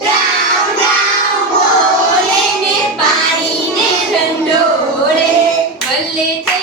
पाने कण्डोरे